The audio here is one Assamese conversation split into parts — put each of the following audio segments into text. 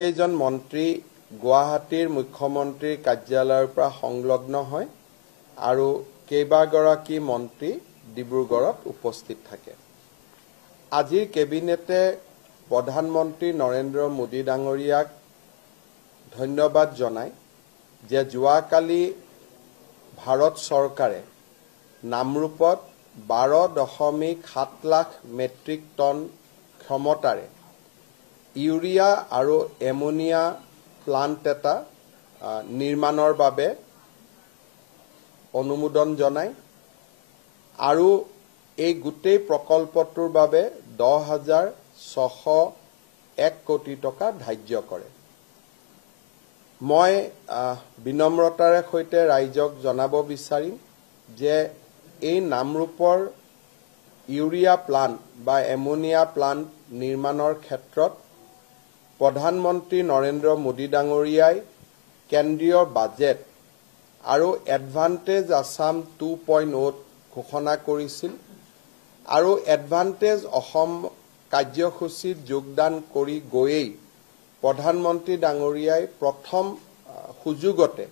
কেইজন মন্ত্ৰী গুৱাহাটীৰ মুখ্যমন্ত্ৰীৰ কাৰ্যালয়ৰ পৰা সংলগ্ন হয় আৰু কেইবাগৰাকী মন্ত্ৰী ডিব্ৰুগড়ত উপস্থিত থাকে। আজিৰ কেবিনেটে প্ৰধানমন্ত্ৰী নৰেন্দ্ৰ মোদী ডাঙৰীয়াক ধন্যবাদ জনায় যে যোৱাকালি ভাৰত চৰকাৰে নামৰূপত 12.7 লাখ মেট্ৰিক টন ক্ষমতাৰে ইউৰিয়া আৰু এমোনিয়া প্লান্ট এটা নিৰ্মাণৰ বাবে অনুমোদন জনায় আৰু এই গোটেই প্ৰকল্পটোৰ বাবে 10,601 কোটি টকা ধাৰ্য কৰে। মই বিনম্ৰতাৰে সৈতে ৰাইজক জনাব বিচাৰিম যে এই নামৰূপৰ ইউৰিয়া প্লান্ট বা এমোনিয়া প্লান্ট নিৰ্মাণৰ ক্ষেত্ৰত প্ৰধানমন্ত্ৰী নৰেন্দ্ৰ মোদী ডাঙৰীয়াই কেন্দ্ৰীয় বাজেট আৰু এডভান্টেজ আসাম 2.0 ঘোষণা কৰিছিল আৰু এডভান্টেজ অসম কাৰ্যসূচীত যোগদান কৰি গৈয়েই প্ৰধানমন্ত্ৰী ডাঙৰীয়াই প্ৰথম সুযোগতে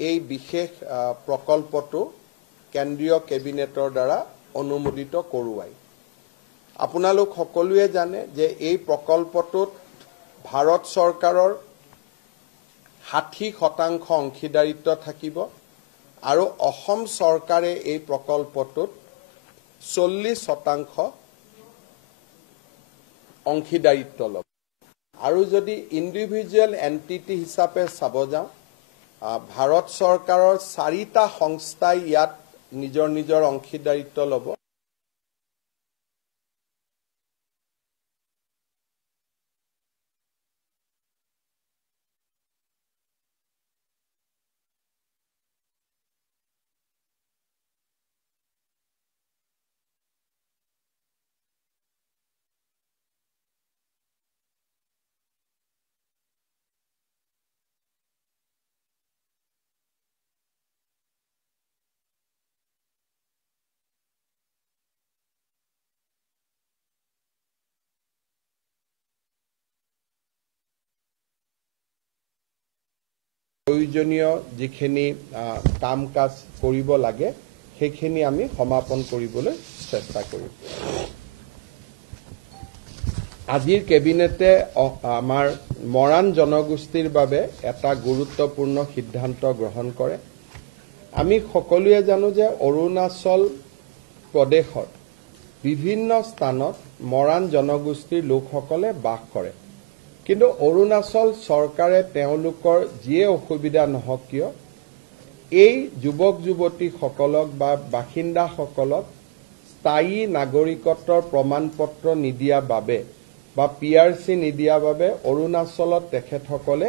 এই বিশেষ প্ৰকল্পটো কেন্দ্ৰীয় কেবিনেটৰ দ্বাৰা অনুমোদিত কৰোৱায়। আপোনালোক সকলোৱে জানে যে এই প্ৰকল্পটোত ভাৰত চৰকাৰৰ 60% অংশীদাৰিত্ব থাকিব আৰু অসম চৰকাৰে এই প্ৰকল্পটোত 40% অংশীদাৰিত্ব ল'ব। আৰু যদি ইণ্ডিভিজুৱেল এণ্টিটি হিচাপে চাব যাওঁ, ভাৰত চৰকাৰৰ 4টা সংস্থাই ইয়াত নিজৰ নিজৰ অংশীদাৰিত্ব ল'ব। প্ৰয়োজনীয় যিখিনি কাম কাজ কৰিব লাগে সেইখিনি আমি সমাপন কৰিবলৈ চেষ্টা কৰিম। আজিৰ কেবিনেটে আমাৰ মৰাণ জনগোষ্ঠীৰ বাবে এটা গুৰুত্বপূৰ্ণ সিদ্ধান্ত গ্ৰহণ কৰে। আমি সকলোৱে জানো যে অৰুণাচল প্ৰদেশৰ বিভিন্ন স্থানত মৰাণ জনগোষ্ঠীৰ লোকসকলে বাস কৰে, কিন্তু অৰুণাচল চৰকাৰে তেওঁলোকৰ যিয়ে অসুবিধা নহওক কিয় এই যুৱক যুৱতীসকলক বা বাসিন্দাসকলক স্থায়ী নাগৰিকত্বৰ প্ৰমাণপত্ৰ নিদিয়া বাবে বা PRC নিদিয়া বাবে অৰুণাচলত তেখেতসকলে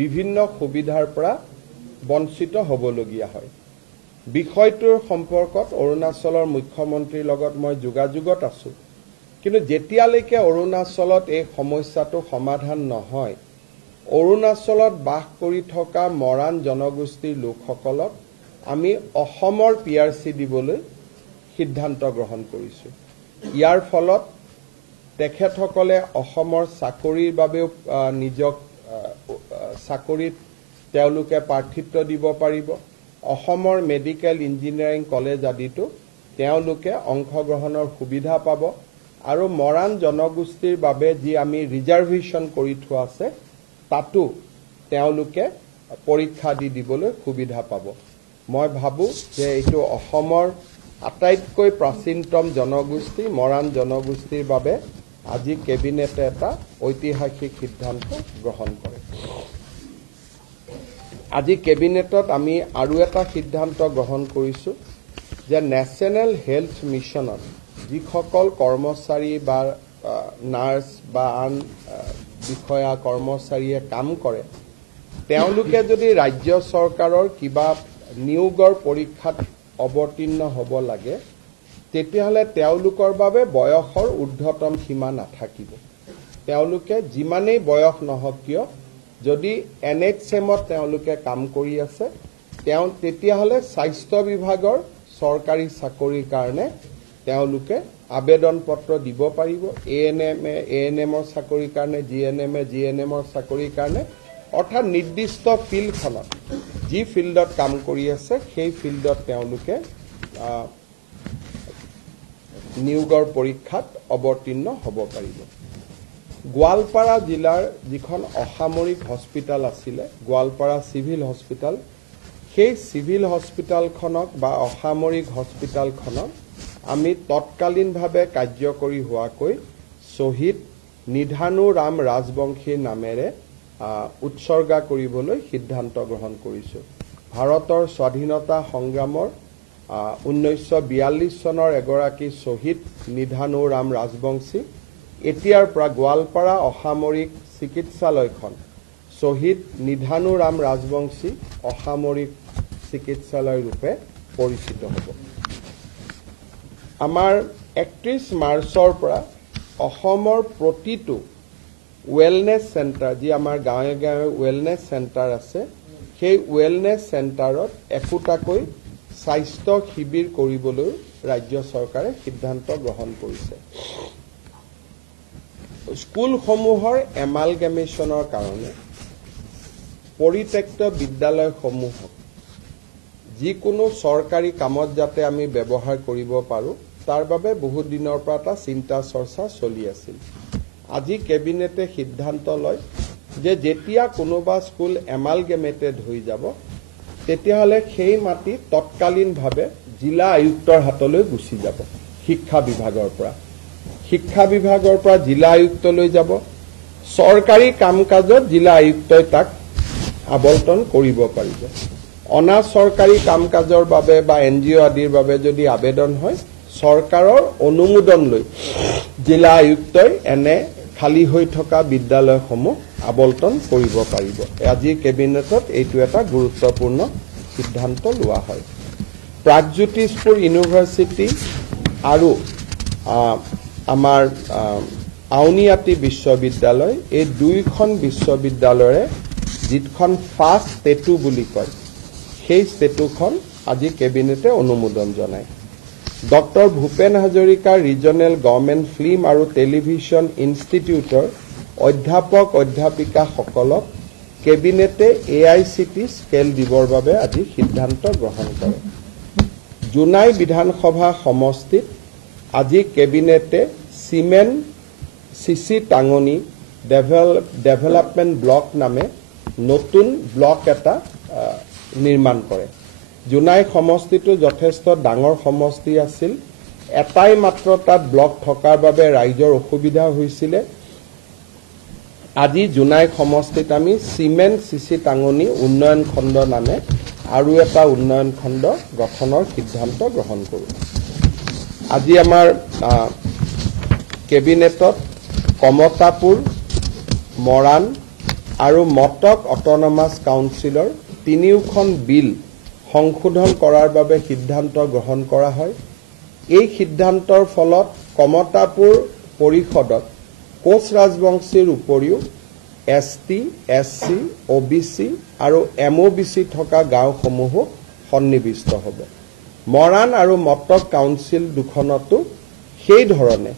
বিভিন্ন সুবিধাৰ পৰা বঞ্চিত হ'বলগীয়া হয়। বিষয়টোৰ সম্পৰ্কত অৰুণাচলৰ মুখ্যমন্ত্ৰীৰ লগত মই যোগাযোগত আছো, কিন্তু যেতিয়ালৈকে অৰুণাচলত এই সমস্যাটো সমাধান নহয়, অৰুণাচলত বাস কৰি থকা মৰাণ জনগোষ্ঠীৰ লোকসকলক আমি অসমৰ PRC দিবলৈ সিদ্ধান্ত গ্ৰহণ কৰিছোঁ। ইয়াৰ ফলত তেখেতসকলে অসমৰ চাকৰিৰ বাবেও নিজক চাকৰিত তেওঁলোকে প্ৰাৰ্থিত্ব দিব পাৰিব। অসমৰ মেডিকেল ইঞ্জিনিয়াৰিং কলেজ আদিতো তেওঁলোকে অংশগ্ৰহণৰ সুবিধা পাব আৰু মৰাণ জনগোষ্ঠীৰ বাবে যি আমি ৰিজাৰ্ভেশ্যন কৰি থোৱা আছে তাতো তেওঁলোকে পৰীক্ষা দিবলৈ সুবিধা পাব। মই ভাবোঁ যে এইটো অসমৰ আটাইতকৈ প্ৰাচীনতম জনগোষ্ঠী মৰাণ জনগোষ্ঠীৰ বাবে আজি কেবিনেটে এটা ঐতিহাসিক সিদ্ধান্ত গ্ৰহণ কৰে। আজি কেবিনেটত আমি আৰু এটা সিদ্ধান্ত গ্ৰহণ কৰিছোঁ যে নেশ্যনেল হেল্থ মিছনত যিসকল কৰ্মচাৰী বা নাৰ্ছ বা আন বিষয়া কৰ্মচাৰীয়ে কাম কৰে, তেওঁলোকে যদি ৰাজ্য চৰকাৰৰ কিবা নিয়োগৰ পৰীক্ষাত অৱতীৰ্ণ হ'ব লাগে, তেতিয়াহ'লে তেওঁলোকৰ বাবে বয়সৰ ঊৰ্ধ্বতম সীমা নাথাকিব। তেওঁলোকে যিমানেই বয়স নহওক কিয় যদি NHMত তেওঁলোকে কাম কৰি আছে, তেতিয়াহ'লে স্বাস্থ্য বিভাগৰ চৰকাৰী চাকৰিৰ কাৰণে তেওঁলোকে আবেদন পত্ৰ দিব পাৰিব এএনএমৰ চাকৰিৰ কাৰণে জিএনএমৰ চাকৰিৰ কাৰণে অৰ্থাৎ নিৰ্দিষ্ট ফিল্ডখনত যি ফিল্ডত কাম কৰি আছে সেই ফিল্ডত তেওঁলোকে নিয়োগৰ পৰীক্ষাত অৱতীৰ্ণ হ'ব পাৰিব গোৱালপাৰা জিলাৰ যিখন অসামৰিক হস্পিটাল আছিলে গোৱালপাৰা সিভিল হস্পিটাল সেই সিভিল হস্পিটালখনক বা অসামৰিক হস্পিটালখনক আমি তৎকালীনভাৱে কাৰ্যকৰী হোৱাকৈ শহীদ নিধানু ৰাম ৰাজবংশীৰ নামেৰে উৎসৰ্গা কৰিবলৈ সিদ্ধান্ত গ্ৰহণ কৰিছোঁ ভাৰতৰ স্বাধীনতা সংগ্ৰামৰ 1942 চনৰ এগৰাকী শহীদ নিধানু ৰাম ৰাজবংশী এতিয়াৰ পৰা গোৱালপাৰা অসামৰিক চিকিৎসালয়খন শহীদ নিধানু ৰাম ৰাজবংশী অসামৰিক চিকিৎসালয় ৰূপে পৰিচিত হ'ব আমাৰ 31 মাৰ্চৰ পৰা অসমৰ প্ৰতিটো ৱেলনেছ চেণ্টাৰ যি আমাৰ গাঁৱে গাঁৱে ৱেলনেছ চেণ্টাৰ আছে সেই ৱেলনেছ চেণ্টাৰত একোটাকৈ স্বাস্থ্য শিবিৰ কৰিবলৈ ৰাজ্য চৰকাৰে সিদ্ধান্ত গ্ৰহণ কৰিছে স্কুলসমূহৰ এমালগেমেশ্যনৰ কাৰণে পৰিত্যক্ত বিদ্যালয়সমূহক যিকোনো চৰকাৰী কামত যাতে আমি ব্যৱহাৰ কৰিব পাৰোঁ তাৰ বাবে বহু দিনৰ পৰা এটা চিন্তা চৰ্চা চলি আছিল আজি কেবিনেটে সিদ্ধান্ত লয় যে যেতিয়া কোনোবা স্কুল এমালগেমেটেড হৈ যাব তেতিয়াহ'লে সেই মাটি তৎকালীনভাৱে জিলা আয়ুক্তৰ হাতলৈ গুচি যাব শিক্ষা বিভাগৰ পৰা জিলা আয়ুক্তলৈ যাব চৰকাৰী কাম-কাজত জিলা আয়ুক্তই তাক আবণ্টন কৰিব পাৰিব অনা চৰকাৰী কাম-কাজৰ বাবে বা এনজিঅ' আদিৰ বাবে যদি আবেদন হয় চৰকাৰৰ অনুমোদন লৈ জিলা আয়ুক্তই এনে খালী হৈ থকা বিদ্যালয়সমূহ আবণ্টন কৰিব পাৰিব আজি কেবিনেটত এইটো এটা গুৰুত্বপূৰ্ণ সিদ্ধান্ত লোৱা হয় প্ৰাগজ্যোতিষপুৰ ইউনিভাৰ্চিটি আৰু আমাৰ আউনীআটী বিশ্ববিদ্যালয় এই দুইখন বিশ্ববিদ্যালয়ৰে যিখন ফাৰ্ষ্ট ষ্টেটু বুলি কয় সেই ষ্টেটুখন আজি কেবিনেটে অনুমোদন জনায় doctor Bhupen Hazarika regional government film আৰু টেলিভিছন ইনষ্টিটিউটৰ অধ্যাপক অধ্যাপিকাসকলক কেবিনেটে AICT স্কেল দিবৰ বাবে আজি সিদ্ধান্ত গ্ৰহণ কৰে জোনাই বিধানসভা সমষ্টিত আজি কেবিনেটে সিমেন্ট চিচি টাঙনি ডেভেলপমেণ্ট ব্লক নামে নতুন ব্লক এটা নিৰ্মাণ কৰে জোনাই সমষ্টিটো যথেষ্ট ডাঙৰ সমষ্টি আছিল এটাই মাত্ৰ তাত ব্লক থকাৰ বাবে ৰাইজৰ অসুবিধা হৈছিল আজি জোনাই সমষ্টিত আমি সিমেন্ট চিচি টাঙনি উন্নয়ন খণ্ড নামে আৰু এটা উন্নয়ন খণ্ড গঠনৰ সিদ্ধান্ত গ্ৰহণ কৰোঁ আজি আমাৰ কেবিনেটত কমতাপুৰ মৰাণ আৰু মটক অট'নমাছ কাউন্সিলৰ তিনিওখন বিল সংশোধন কৰাৰ বাবে সিদ্ধান্ত গ্ৰহণ কৰা হয় এই সিদ্ধান্তৰ ফলত কমতাপুৰ পৰিষদত কোচ ৰাজবংশীৰ উপৰিও ST, SC, OBC আৰু MOBC থকা গাঁওসমূহো সন্নিৱিষ্ট হ'ব মৰাণ আৰু মটক কাউন্সিল দুখনতো সেই ধৰণে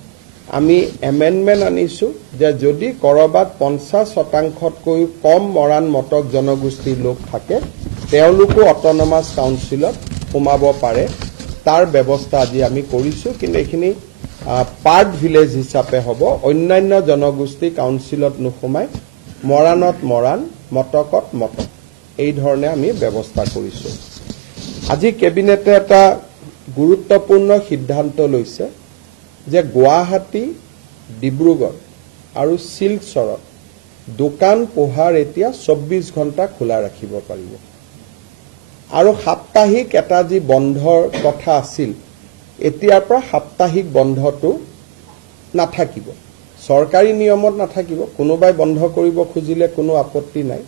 আমি এমেণ্ডমেণ্ট আনিছোঁ যে যদি কৰবাত 50%তকৈ কম মৰাণ মটক জনগোষ্ঠীৰ লোক থাকে তেওঁলোকো অট'নমাছ কাউন্সিলত সোমাব পাৰে তাৰ ব্যৱস্থা আজি আমি কৰিছোঁ কিন্তু এইখিনি পাৰ্ট ভিলেজ হিচাপে হ'ব অন্যান্য জনগোষ্ঠী কাউন্সিলত নোসোমাই মৰাণত মৰাণ মটকত মটক এই ধৰণে আমি ব্যৱস্থা কৰিছোঁ আজি কেবিনেটে এটা গুৰুত্বপূৰ্ণ সিদ্ধান্ত লৈছে যে গুৱাহাটী ডিব্ৰুগড় আৰু শিলচৰত দোকান পোহাৰ এতিয়া 24 ঘণ্টা খোলা ৰাখিব পাৰিব আৰু সাপ্তাহিক এটা যি বন্ধৰ কথা আছিল এতিয়াৰ পৰা সাপ্তাহিক বন্ধটো নাথাকিব চৰকাৰী নিয়মত নাথাকিব কোনোবাই বন্ধ কৰিব খুজিলে কোনো আপত্তি নাই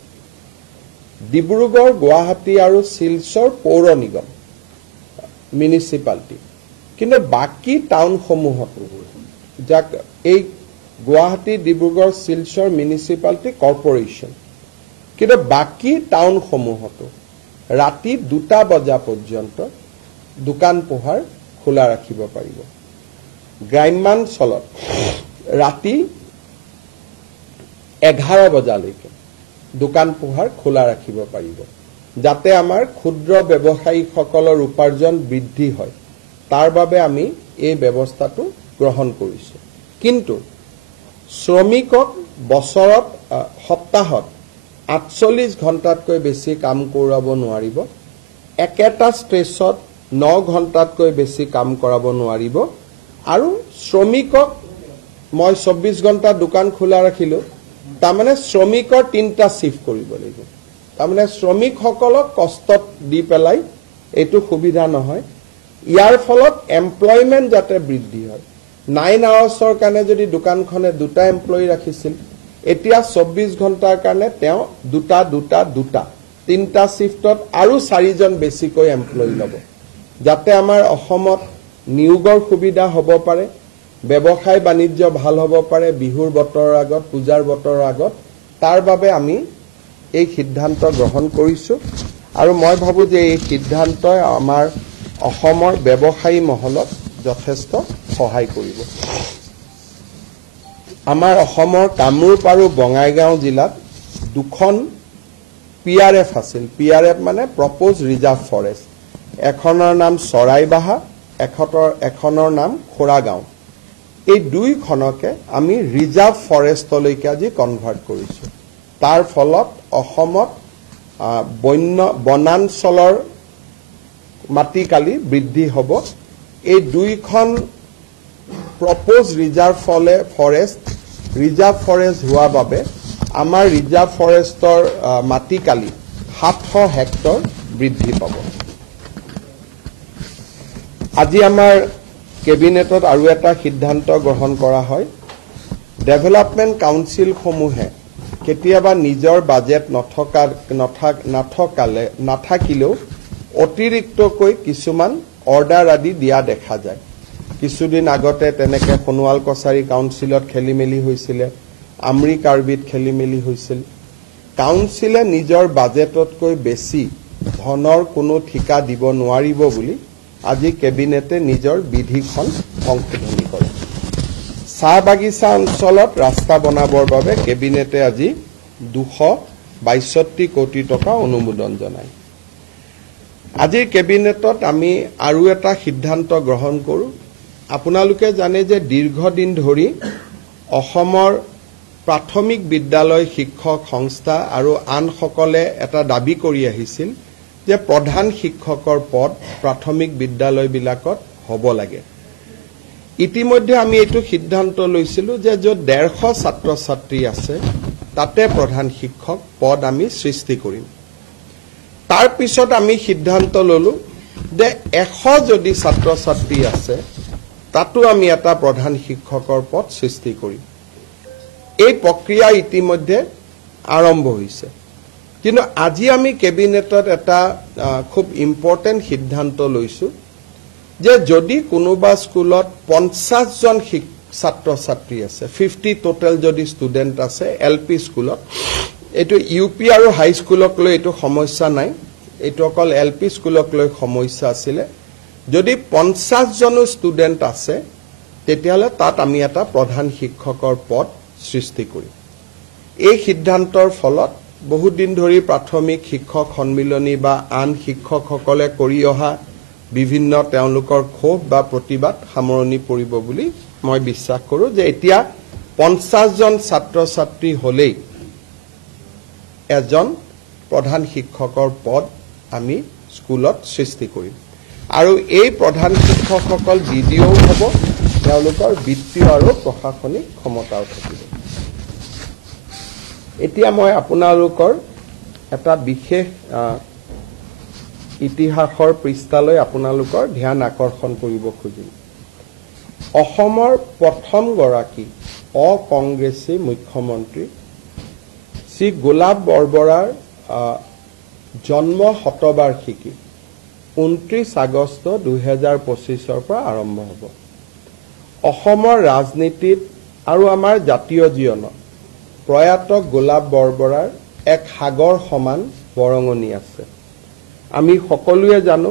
ডিব্ৰুগড় গুৱাহাটী আৰু শিলচৰ পৌৰ নিগম মিউনিচিপালিটি কিন্তু বাকি টাউনসমূহত যাক এই গুৱাহাটী ডিব্ৰুগড় শিলচৰ মিউনিচিপালিটি কৰ্পোৰেশ্যন কিন্তু বাকি টাউনসমূহত ৰাতি 2টা বজা পৰ্যন্ত দোকান পোহাৰ খোলা ৰাখিব পাৰিব গ্ৰাম্যাঞ্চলত ৰাতি 11 বজালৈকে দোকান পোহাৰ খোলা ৰাখিব পাৰিব, যাতে আমাৰ ক্ষুদ্ৰ ব্যৱসায়ীসকলৰ উপাৰ্জন বৃদ্ধি হয়। তাৰ বাবে আমি এই ব্যৱস্থাটো গ্ৰহণ কৰিছোঁ। কিন্তু শ্ৰমিকক বছৰত সপ্তাহত 48 ঘণ্টাতকৈ বেছি কাম কৰাব নোৱাৰিব, একেটা ষ্ট্ৰেচত 9 ঘণ্টাতকৈ বেছি কাম কৰাব নোৱাৰিব, আৰু শ্ৰমিকক মই 24 ঘণ্টা দোকান খোলা ৰাখিলোঁ, তাৰমানে শ্ৰমিকৰ 3টা শিফ্ট কৰিব লাগিব। তাৰমানে শ্ৰমিকসকলক কষ্টত দি পেলাই এইটো সুবিধা নহয়। ইয়াৰ ফলত এমপ্লয়মেণ্ট যাতে বৃদ্ধি হয়। 9 আৱাৰ্ছৰ কাৰণে যদি দোকানখনে 2টা এমপ্লয়ী ৰাখিছিল, এতিয়া 24 ঘণ্টাৰ কাৰণে তেওঁ 2টা 3টা শিফ্টত আৰু 4জন বেছিকৈ এমপ্লয়ী ল'ব, যাতে আমাৰ অসমত নিয়োগৰ সুবিধা হ'ব পাৰে, ব্যৱসায় বাণিজ্য ভাল হ'ব পাৰে বিহুৰ বতৰৰ আগত, পূজাৰ বতৰৰ আগত। তাৰ বাবে আমি এই সিদ্ধান্ত গ্ৰহণ কৰিছোঁ, আৰু মই ভাবোঁ যে এই সিদ্ধান্তই আমাৰ অসমৰ ব্যৱসায়ী মহলক যথেষ্ট সহায় কৰিব। আমাৰ অসমৰ কামৰূপ আৰু বঙাইগাঁও জিলাত 2খন PRF আছিল। PRF মানে প্ৰপ'জ ৰিজাৰ্ভ ফৰেষ্ট। এখনৰ নাম চৰাইবাহা, এখনৰ নাম খোৰাগাঁও। এই 2খনকে আমি ৰিজাৰ্ভ ফৰেষ্টলৈকে আজি কনভাৰ্ট কৰিছোঁ। তাৰ ফলত অসমত বনাঞ্চলৰ মাটিকালি বৃদ্ধি হ'ব। এই 2খন প্ৰপ'জ ৰিজাৰ্ভ ফৰেষ্ট হোৱা বাবে আমাৰ ৰিজাৰ্ভ ফৰেষ্টৰ মাটিকালি 700 হেক্টৰ বৃদ্ধি পাব। আজি আমাৰ কেবিনেটত আৰু এটা সিদ্ধান্ত গ্ৰহণ কৰা হয়। ডেভেলপমেণ্ট কাউন্সিলসমূহে কেতিয়াবা নিজৰ বাজেট নাথাকিলেও অতিৰিক্তকৈ কিছুমান অৰ্ডাৰ আদি দিয়া দেখা যায়। কিছুদিন আগতে তেনেকৈ সোণোৱাল কছাৰী কাউন্সিলত খেলিমেলি হৈছিলে, আমৰি কাৰ্বিত খেলিমেলি হৈছিল। কাউন্সিলে নিজৰ বাজেটতকৈ বেছি ধনৰ কোনো ঠিকা দিব নোৱাৰিব বুলি আজি কেবিনেটে নিজৰ বিধিখন সংশোধনী কৰে। চাহ বাগিচা অঞ্চলত ৰাস্তা বনাবৰ বাবে কেবিনেটে আজি 262 কোটি টকা অনুমোদন জনায়। আজিৰ কেবিনেটত আমি আৰু এটা সিদ্ধান্ত গ্ৰহণ কৰোঁ। আপোনালোকে জানে যে দীৰ্ঘদিন ধৰি অসমৰ প্ৰাথমিক বিদ্যালয় শিক্ষক সংস্থা আৰু আনসকলে এটা দাবী কৰি আহিছিল যে প্ৰধান শিক্ষকৰ পদ প্ৰাথমিক বিদ্যালয়বিলাকত হ'ব লাগে। ইতিমধ্যে আমি এইটো সিদ্ধান্ত লৈছিলোঁ যে য'ত 150 ছাত্ৰ ছাত্ৰী আছে তাতে প্ৰধান শিক্ষক পদ আমি সৃষ্টি কৰিম। তাৰ পিছত আমি সিদ্ধান্ত ল'লোঁ যে 100 যদি ছাত্ৰ ছাত্ৰী আছে তাতো আমি এটা প্ৰধান শিক্ষকৰ পদ সৃষ্টি কৰিম। এই প্ৰক্ৰিয়া ইতিমধ্যে আৰম্ভ হৈছে। কিন্তু আজি আমি কেবিনেটত এটা খুব ইম্পৰ্টেণ্ট সিদ্ধান্ত লৈছোঁ যে যদি কোনোবা স্কুলত 50 জন ছাত্ৰ ছাত্ৰী আছে, 50 টোটেল যদি ষ্টুডেণ্ট আছে LP স্কুলত, এইটো UP আৰু হাইস্কুলক লৈ এইটো সমস্যা নাই, এইটো অকল LP স্কুলক লৈ সমস্যা আছিলে। যদি 50 জনো ষ্টুডেণ্ট আছে তেতিয়াহ'লে তাত আমি এটা প্ৰধান শিক্ষকৰ পদ সৃষ্টি কৰিম। এই সিদ্ধান্তৰ ফলত বহুদিন ধৰি প্ৰাথমিক শিক্ষক সন্মিলনী বা আন শিক্ষকসকলে কৰি অহা বিভিন্ন তেওঁলোকৰ ক্ষোভ বা প্ৰতিবাদ সামৰণি পৰিব বুলি মই বিশ্বাস কৰোঁ যে এতিয়া 50 জন ছাত্ৰ ছাত্ৰী হ'লেই এজন প্ৰধান শিক্ষকৰ পদ আমি স্কুলত সৃষ্টি কৰিম। আৰু এই প্ৰধান শিক্ষকসকল DDO হ'ব, তেওঁলোকৰ বিত্তীয় আৰু প্ৰশাসনিক ক্ষমতাও থাকিব। এতিয়া মই আপোনালোকৰ এটা বিশেষ ইতিহাসৰ পৃষ্ঠালৈ আপোনালোকৰ ধ্যান আকৰ্ষণ কৰিব খুজিম। অসমৰ প্ৰথমগৰাকী অকংগ্ৰেছী মুখ্যমন্ত্ৰী শ্ৰী গোলাপ বৰবৰাৰ জন্ম শতবাৰ্ষিকী 29 আগষ্ট 2025 পৰা আৰম্ভ হ'ব। অসমৰ ৰাজনীতিত আৰু আমাৰ জাতীয় জীৱনত প্ৰয়াত গোলাপ বৰবৰাৰ এক সাগৰ সমান বৰঙণি আছে। আমি সকলোৱে জানো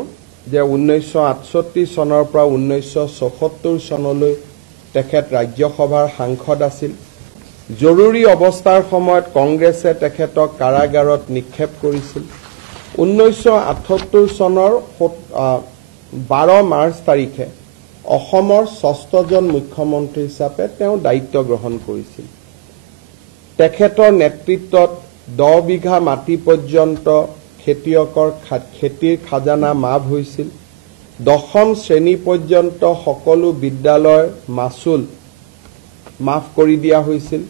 যে 1968 চনৰ পৰা 1974 চনলৈ তেখেত ৰাজ্যসভাৰ সাংসদ আছিল। জৰুৰী অৱস্থাৰ সময়ত কংগ্ৰেছে তেখেতক কাৰাগাৰত নিক্ষেপ কৰিছিল। 1978 চনৰ 12 মাৰ্চ তাৰিখে অসমৰ 6জন মুখ্যমন্ত্ৰী হিচাপে তেওঁ দায়িত্ব গ্ৰহণ কৰিছিল। তেখেতৰ নেতৃত্বত 10 বিঘা মাটি পৰ্যন্ত খেতিয়কৰ খেতিৰ খাজানা মাফ হৈছিল। 10ম শ্ৰেণী পৰ্যন্ত সকলো বিদ্যালয়ৰ মাচুল মাফ কৰি দিয়া হৈছিল।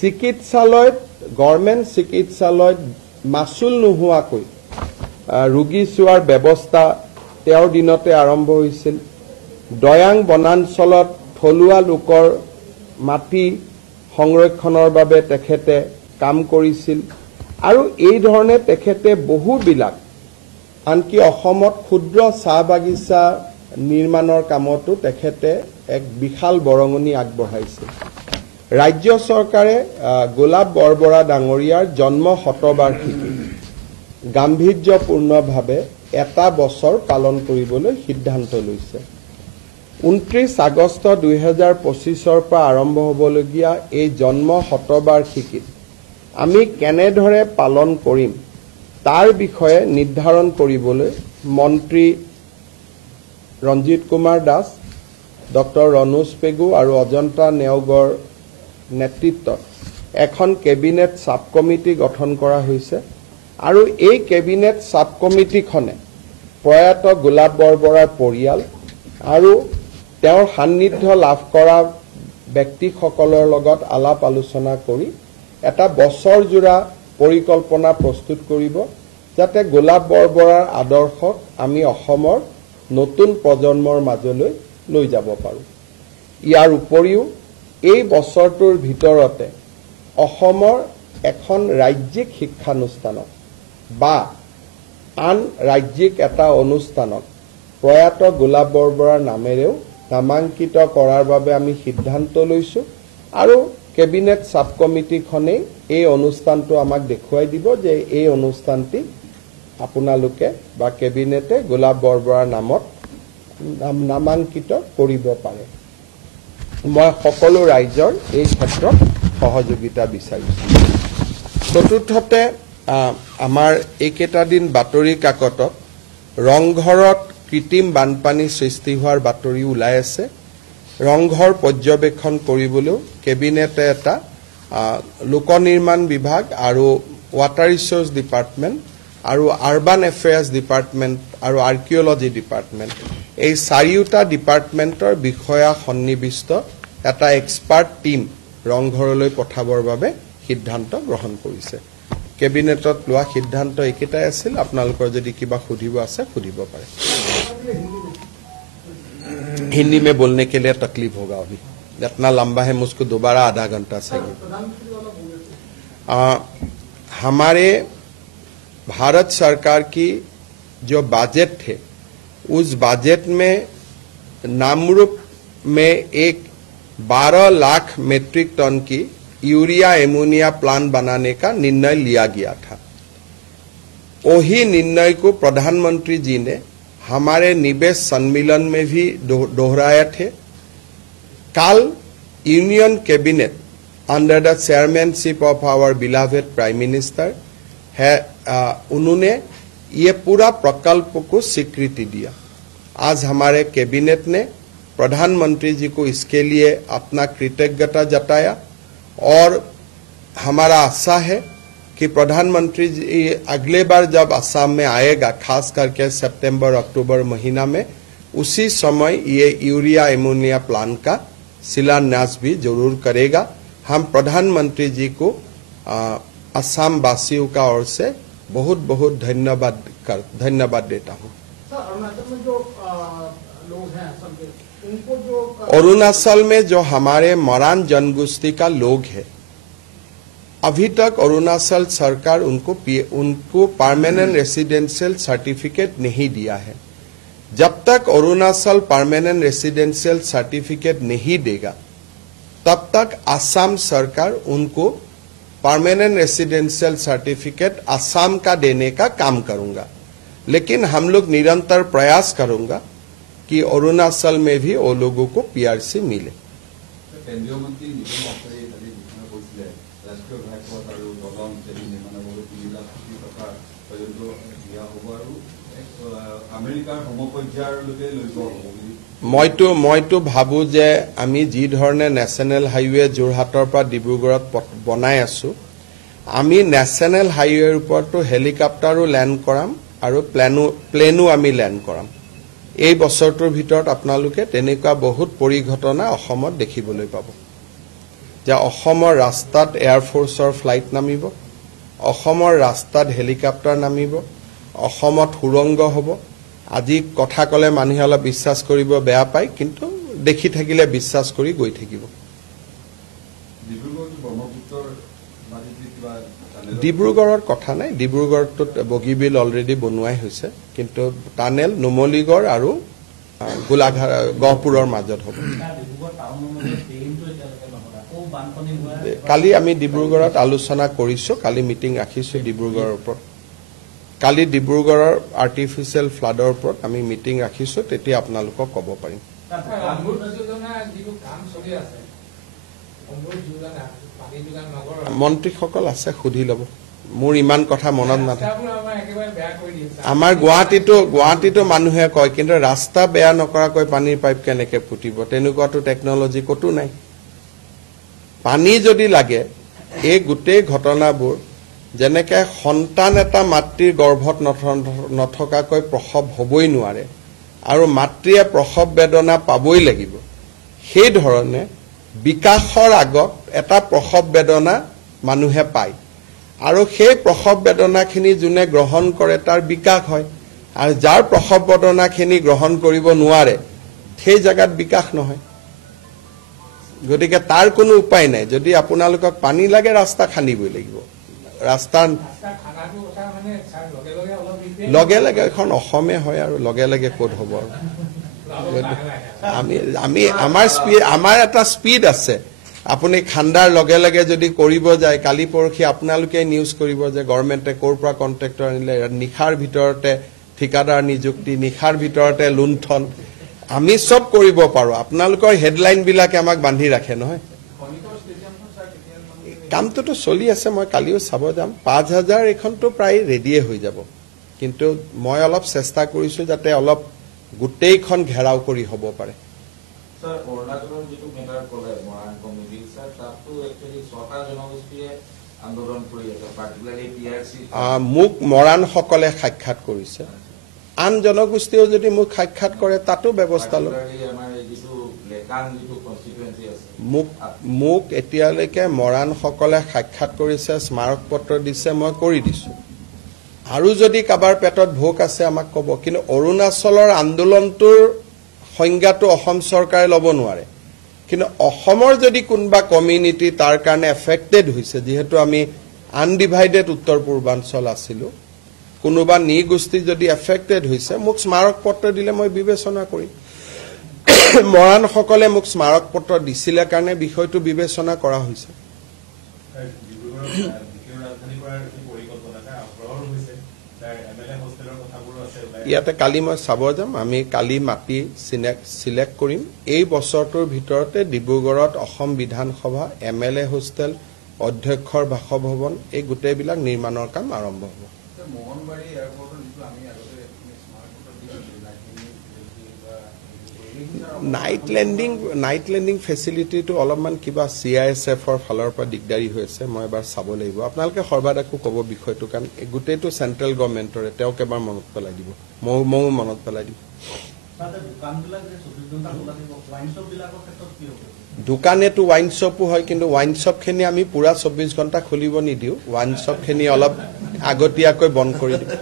চিকিৎসালয়ত গভৰ্ণমেণ্ট চিকিৎসালয়ত মাচুল নোহোৱাকৈ ৰোগী চোৱাৰ ব্যৱস্থা তেওঁৰ দিনতে আৰম্ভ হৈছিল। দয়াং বনাঞ্চলত থলুৱা লোকৰ মাটি সংৰক্ষণৰ বাবে তেখেতে কাম কৰিছিল আৰু এই ধৰণে তেখেতে বহুবিলাক আনকি অসমত ক্ষুদ্ৰ চাহ বাগিচা নিৰ্মাণৰ কামতো তেখেতে এক বিশাল বৰঙণি আগবঢ়াইছিল। ৰাজ্য চৰকাৰে গোলাপ বৰবৰা ডাঙৰীয়াৰ জন্ম শতবাৰ্ষিকী গাম্ভীৰ্যপূৰ্ণভাৱে এটা বছৰ পালন কৰিবলৈ সিদ্ধান্ত লৈছে। 29 আগষ্ট 2025 পৰা আৰম্ভ হ'বলগীয়া এই জন্ম শতবাৰ্ষিকীত আমি কেনেদৰে পালন কৰিম তাৰ বিষয়ে নিৰ্ধাৰণ কৰিবলৈ মন্ত্ৰী ৰঞ্জিত কুমাৰ দাস, ডক্টৰ ৰণোজ পেগু আৰু অজন্তা নেওগৰ নেতৃত্বত এখন কেবিনেট সাব কমিটি গঠন কৰা হৈছে আৰু এই কেবিনেট সাব কমিটিখনে প্ৰয়াত গোলাপ বৰবৰাৰ পৰিয়াল আৰু তেওঁৰ সান্নিধ্য লাভ কৰা ব্যক্তিসকলৰ লগত আলাপ আলোচনা কৰি এটা বছৰজোৰা পৰিকল্পনা প্ৰস্তুত কৰিব যাতে গোলাপ বৰবৰাৰ আদৰ্শক আমি অসমৰ নতুন প্ৰজন্মৰ মাজলৈ লৈ যাব পাৰোঁ। ইয়াৰ উপৰিও এই বছৰটোৰ ভিতৰতে অসমৰ এখন ৰাজ্যিক শিক্ষানুষ্ঠানত বা আন ৰাজ্যিক এটা অনুষ্ঠানত প্ৰয়াত গোলাপ বৰবৰাৰ নামেৰেও নামাঙ্কিত কৰাৰ বাবে আমি সিদ্ধান্ত লৈছোঁ আৰু কেবিনেট সাব কমিটিখনে এই অনুষ্ঠানটো আমাক দেখুৱাই দিব যে এই অনুষ্ঠানটি আপোনালোকে বা কেবিনেটে গোলাপ বৰবৰাৰ নামত নামাঙ্কিত কৰিব পাৰে। মই সকলো ৰাইজৰ এই ক্ষেত্ৰত সহযোগিতা বিচাৰিছোঁ। চতুৰ্থতে আমাৰ এইকেইটা দিন বাতৰি কাকতত ৰংঘৰত কৃত্ৰিম বানপানী সৃষ্টি হোৱাৰ বাতৰি ওলাই আছে। ৰংঘৰ পৰ্যবেক্ষণ কৰিবলৈও কেবিনেটে এটা লোক নিৰ্মাণ বিভাগ আৰু ৱাটাৰ ৰিচোৰ্চ ডিপাৰ্টমেণ্ট আৰু আৰ্বান এফেয়াৰ্ছ ডিপাৰ্টমেণ্ট আৰু আৰ্কিঅলজি ডিপাৰ্টমেণ্ট এই চাৰিওটা ডিপাৰ্টমেণ্টৰ বিষয়া সন্নিবিষ্ট এটা এক্সপাৰ্ট টিম ৰংঘৰলৈ পঠাবৰ বাবে সিদ্ধান্ত গ্ৰহণ কৰিছে। কেবিনেটত লোৱা সিদ্ধান্ত একেটাই আছিল। আপোনালোকৰ যদি কিবা সুধিব আছে সুধিব পাৰে। हिंदी में बोलने के लिए तकलीफ होगा, अभी इतना लंबा है, मुझको दोबारा आधा घंटा चाहिए। हमारे भारत सरकार की जो बजट थे उस बजट में नामरूप में एक 12 लाख मेट्रिक टन की यूरिया एमोनिया प्लांट बनाने का निर्णय लिया गया था। वही निर्णय को प्रधानमंत्री जी ने हमारे निवेश सम्मेलन में भी दोहराया थे। कल union cabinet under the chairmanship of our beloved prime minister है, उन्होंने ये पूरा प्रकल्प को स्वीकृति दिया। आज हमारे कैबिनेट ने प्रधानमंत्री जी को इसके लिए अपना कृतज्ञता जताया और हमारा आशा है कि प्रधानमंत्री जी अगले बार जब असम में आएगा, खास करके सितंबर अक्टूबर महीना में, उसी समय ये यूरिया एमोनिया प्लांट का शिलान्यास भी जरूर करेगा। हम प्रधानमंत्री जी को असम वासियों का ओर से बहुत बहुत धन्यवाद देता हूँ। अरुणाचल में जो हमारे मरान जनगोष्ठी का लोग है, अभी तक अरुणाचल सरकार उनको परमानेंट रेसिडेंशियल सर्टिफिकेट नहीं दिया है। जब तक अरुणाचल परमानेंट रेसिडेंशियल सर्टिफिकेट नहीं देगा तब तक असम सरकार उनको परमानेंट रेसिडेंशियल सर्टिफिकेट असम का देने का काम करूंगा। लेकिन हम लोग निरंतर प्रयास करूंगा कि अरुणाचल में भी वो लोगों को पीआरसी मिले। কেন্দ্ৰীয় মন্ত্ৰী নিতিন গাডকাৰীয়ে কালি ঘোষণা কৰিছিলে ৰাষ্ট্ৰীয় ঘাইপথ আৰু দলং ইত্যাদি নিৰ্মাণৰ বাবে 3 লাখ কোটি টকা পৰ্যন্ত দিয়া হ'ব আৰু আমেৰিকাৰ সমপৰ্যায়লৈকে লৈ যোৱা হ'ব বুলি মইতো ভাবো যে আমি যি ধৰণে নেশ্যনেল হাইৱে যোৰহাটৰ পৰা ডিব্ৰুগড়ত বনাই আছো আমি নেশ্যনেল হাইৱেৰ ওপৰতো হেলিকপ্টাৰো লেণ্ড কৰাম আৰু প্লেনো আমি লেণ্ড কৰাম এই বছৰটোৰ ভিতৰত আপোনালোকে তেনেকুৱা বহুত পৰিঘটনা অসমত দেখিবলৈ পাব যে অসমৰ ৰাস্তাত এয়াৰফোৰ্চৰ ফ্লাইট নামিব অসমৰ ৰাস্তাত হেলিকপ্টাৰ নামিব অসমত সুৰংগ হ'ব আজি কথা কলে মানুহে অলপ বিশ্বাস কৰিব বেয়া পায় কিন্তু দেখি থাকিলে বিশ্বাস কৰি গৈ থাকিব ডিব্ৰুগড়ৰ কথা নাই ডিব্ৰুগড়ত বগীবিল অলৰেডি বনোৱাই হৈছে কিন্তু টানেল নুমলীগড় আৰু গোলাঘাট গহপুৰৰ মাজত হ'ব কালি আমি ডিব্ৰুগড়ত আলোচনা কৰিছো কালি মিটিং ৰাখিছো ডিব্ৰুগড়ৰ ওপৰত কালি ডিব্ৰুগড়ৰ আৰ্টিফিচিয়েল ফ্লাডৰ ওপৰত আমি মিটিং ৰাখিছো তেতিয়া আপোনালোকক ক'ব পাৰিম মন্ত্ৰীসকল আছে সুধি ল'ব মোৰ ইমান কথা মনত নাথাকে আমাৰ গুৱাহাটীতো মানুহে কয় কিন্তু ৰাস্তা বেয়া নকৰাকৈ পানীৰ পাইপ কেনেকে ফুটিব তেনেকুৱাটো টেকনলজি কতো নাই পানী যদি লাগে এই গোটেই ঘটনাবোৰ যেনেকে সন্তান এটা মাতৃৰ গৰ্ভত নথকাকৈ প্ৰসৱ হ'বই নোৱাৰে আৰু মাতৃয়ে প্ৰসৱ বেদনা পাবই লাগিব সেই ধৰণে বিকাশৰ আগত এটা প্ৰসৱ বেদনা মানুহে পায় আৰু সেই প্ৰসৱ বেদনাখিনি যোনে গ্ৰহণ কৰে তাৰ বিকাশ হয় আৰু যাৰ প্ৰসৱ বেদনাখিনি গ্ৰহণ কৰিব নোৱাৰে সেই জায়গাত বিকাশ নহয় গতিকে তাৰ কোনো উপায় নাই যদি আপোনালোকক পানী লাগে ৰাস্তা খান্দিবই লাগিব ৰাস্তা লগে লগে এখন অসমে হয় আৰু লগে লগে ক'ত হ'ব আৰু আমি আমাৰ এটা স্পীড আছে আপুনি খান্দাৰ লগে লগে যদি কৰিব যায় কালি পৰখি আপোনালোকে নিউজ কৰিব যে গভৰ্ণমেণ্টে ক'ৰ পৰা কণ্ট্ৰেক্টৰ আনিলে নিশাৰ ভিতৰতে ঠিকাদাৰ নিযুক্তি নিশাৰ ভিতৰতে লুণ্ঠন আমি চব কৰিব পাৰো আপোনালোকৰ হেডলাইন বিলাকে আমাক বান্ধি ৰাখে নহয় কামটোতো চলি আছে মই কালিও চাব যাম 5000 এখনতো প্ৰায় ৰেডিয়ে হৈ যাব কিন্তু মই অলপ চেষ্টা কৰিছো যাতে অলপ গোটেইখন ঘেৰাও কৰি হ'ব পাৰে স্যাৰ অৰুণাচলৰ যেটো মেটাৰ কলে মৰাণ কমিটি স্যাৰ তাতো একচুয়ালি ছটা জনগোষ্ঠীয়ে আন্দোলন কৰি আছে পাৰ্টিকুলাৰলি পিআৰসি মোক মৰাণ সকলে সাক্ষাৎ কৰিছে আন জনগোষ্ঠীও যদি মোক সাক্ষাৎ কৰে তাতো ব্যৱস্থা লয় আমাৰ যেটো লেকান যেটো কনস্টিটুৱেন্সি আছে মোক এতিয়ালৈকে মৰাণ সকলে সাক্ষাৎ কৰিছে স্মাৰক পত্ৰ দিছে মই কৰি দিছো আৰু যদি কাবাৰ পেটত ভোক আছে আমাক ক'ব কিন্তু অৰুণাচলৰ আন্দোলনটোৰ সংজ্ঞাটো অসম চৰকাৰে ল'ব নোৱাৰে কিন্তু অসমৰ যদি কোনবা কমিউনিটি তাৰ কাৰণে এফেক্টেড হৈছে যেহেতু আমি আনডিভাইডেড উত্তৰ পূৰ্বাঞ্চল আছিলো কোনোবা নিগোষ্ঠী যদি এফেক্টেড হৈছে মোক স্মাৰক পত্ৰ দিলে মই বিবেচনা কৰিম মৰাণ সকলে মোক স্মাৰক পত্ৰ দিছিলে কাৰণে বিষয়টো বিবেচনা কৰা হৈছে ইয়াতে কালি মই চাব যাম আমি কালি মাটি সিলেক্ট কৰিম এই বছৰটোৰ ভিতৰতে ডিব্ৰুগড়ত অসম বিধানসভা এমএলএ হোষ্টেল অধ্যক্ষৰ বাসভৱন এই গোটেইবিলাক নিৰ্মাণৰ কাম আৰম্ভ হ'ব নাইট লেণ্ডিং ফেচিলিটিটো অলপমান কিবা CISFৰ ফালৰ পৰা দিগদাৰি হৈ আছে মই এবাৰ চাব লাগিব আপোনালোকে সৰ্বাধিকো ক'ব বিষয়টো কাৰণ গোটেইটো চেন্ট্ৰেল গভৰ্ণমেণ্টৰে তেওঁক এবাৰ মনত পেলাই দিব ময়ো মনত পেলাই দিম দোকানেতো ৱাইন শ্বপো হয় কিন্তু ৱাইন শ্বপখিনি আমি পুৰা 24 ঘণ্টা খুলিব নিদিও ৱাইন শ্বপখিনি অলপ আগতীয়াকৈ বন্ধ কৰি দিম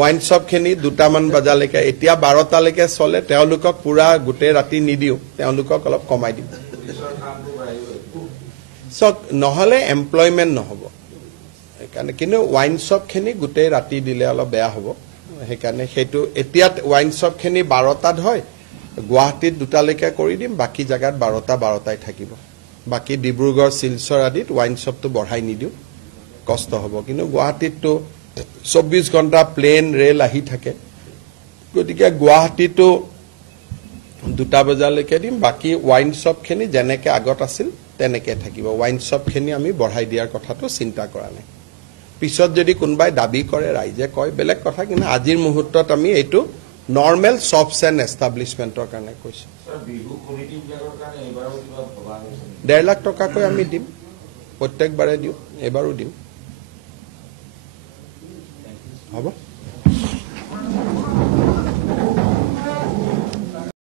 ৱাইন শ্বপখিনি 2টামান বজালৈকে এতিয়া 12টালৈকে চলে তেওঁলোকক পুৰা গোটেই ৰাতি নিদিও তেওঁলোকক অলপ কমাই দিম নহলে এমপ্লয়মেন্ট নহব সেইকাৰণে কিন্তু ৱাইন শ্বপখিনি গোটেই ৰাতি দিলে অলপ বেয়া হ'ব সেইকাৰণে সেইটো এতিয়া ৱাইন শ্বপখিনি 12টাত হয় গুৱাহাটীত 2টালৈকে কৰি দিম বাকি জায়গাত 12টাই থাকিব বাকি ডিব্ৰুগড় শিলচৰ আদিত ৱাইন শ্বপটো বঢ়াই নিদিও কষ্ট হ'ব কিন্তু গুৱাহাটীতটো 24 ঘণ্টা প্লেন ৰেল আহি থাকে গতিকে গুৱাহাটীতো 2টা বজালৈকে দিম বাকি ওয়াইন শ্বপখিনি যেনেকৈ আগত আছিল তেনেকৈ থাকিব ওয়াইন শ্বপখিনি আমি বঢ়াই দিয়াৰ কথাটো চিন্তা কৰা নাই পিছত যদি কোনোবাই দাবী কৰে ৰাইজে কয় বেলেগ কথা কিন্তু আজিৰ মুহূৰ্তত আমি এইটো নৰ্মেল শ্বপছ এণ্ড এষ্টাব্লিছমেণ্টৰ কাৰণে কৈছোঁ স্যাৰ বিহু কমিটিবিলাকৰ কাৰণে এইবাৰো কিবা ভবা হৈছে 1.5 লাখ টকাকৈ আমি দিম প্ৰত্যেকবাৰে দিওঁ এবাৰো দিম হ'ব